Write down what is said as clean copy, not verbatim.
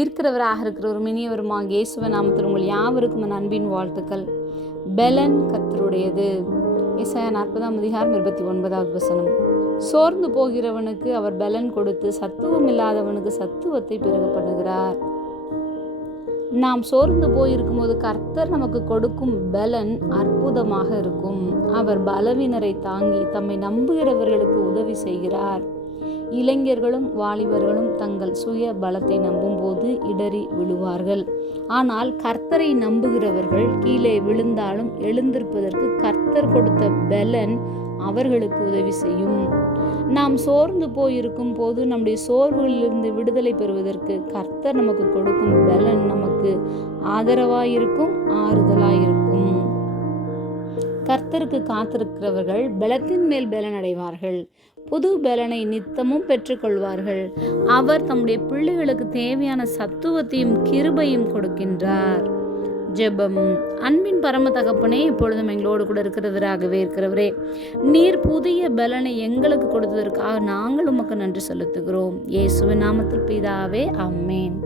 இருக்கிறவராக இருக்கிறவரும் இனியவருமாக இயேசுவின் நாமத்தில் உங்கள் யாவருக்கும் என் அன்பின் வாழ்த்துக்கள். பெலன் கர்த்தருடையது. ஏசாயா 40:29. சோர்ந்து போகிறவனுக்கு அவர் பெலன் கொடுத்து சத்துவம் இல்லாதவனுக்கு சத்துவத்தை பெருக பண்ணுகிறார். நாம் சோர்ந்து போயிருக்கும்போது கர்த்தர் நமக்கு கொடுக்கும் பலன் அற்புதமாக இருக்கும். அவர் பலவீனரை தாங்கி தம்மை நம்புகிறவர்களுக்கு உதவி செய்கிறார். இளைஞர்களும் வாலிபர்களும் தங்கள் சுய பலத்தை நம்பும்போது இடறி விழுவார்கள். ஆனால் கர்த்தரை நம்புகிறவர்கள் கீழே விழுந்தாலும் எழுந்திருப்பதற்கு கர்த்தர் கொடுத்த பலன் அவர்களுக்கு உதவி செய்யும். நாம் சோர்ந்து போயிருக்கும் போது நம்முடைய சோர்வுகளிலிருந்து விடுதலை பெறுவதற்கு கர்த்தர் நமக்கு கொடுக்கும் பலன் நமக்கு ஆதரவாயிருக்கும், ஆறுதலாயிருக்கும். கர்த்தருக்கு காத்திருக்கிறவர்கள் பலத்தின் மேல் பலன் அடைவார்கள். புது பலனை நித்தமும் பெற்றுக்கொள்வார்கள். அவர் தம்முடைய பிள்ளைகளுக்கு தேவையான சத்துவத்தையும் கிருபையும் கொடுக்கின்றார். ஜெபம். அன்பின் பரம தகப்பனே, இப்பொழுதும் எங்களோடு கூட இருக்கிறவரே, நீர் புதிய பலனை எங்களுக்கு கொடுத்ததற்காக நாங்கள் உமக்கு நன்றி செலுத்துகிறோம். இயேசுவின் நாமத்தில் பிதாவே, ஆமென்.